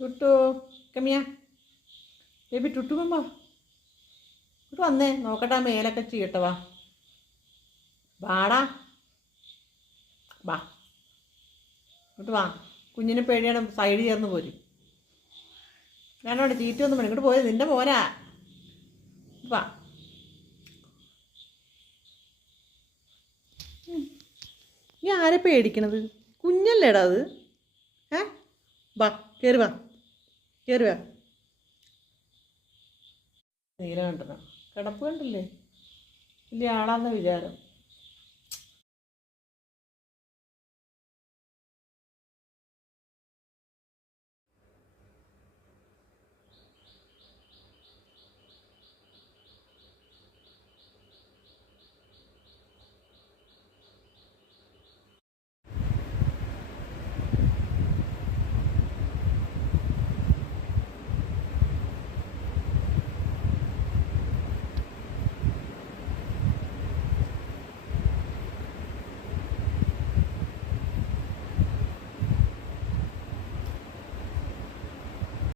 ടുട്ടു കമ്മിയാ baby ടുട്ടു കമ്മ ഇട്ട് വന്നേ നോക്കട്ടെ മേലൊക്കെ ചെയ്യട്ടെ വാ വാടാ വാ ഇങ്ങോട്ട് വാ കുഞ്ഞിനെ പേടിയാണ് സൈഡ് ചേർന്ന് പോരും ഞാനവിടെ ചീറ്റ് ഒന്നും വേണം ഇങ്ങോട്ട് പോയത് നിൻ്റെ മോനാ വാ നീ ആരെ പേടിക്കണത് കുഞ്ഞല്ലേടാ അത് വാ കയറി വാ കയറി വാ നീല കണ്ടന കിടപ്പ് കണ്ടില്ലേ വലിയ ആളാന്ന വിചാരം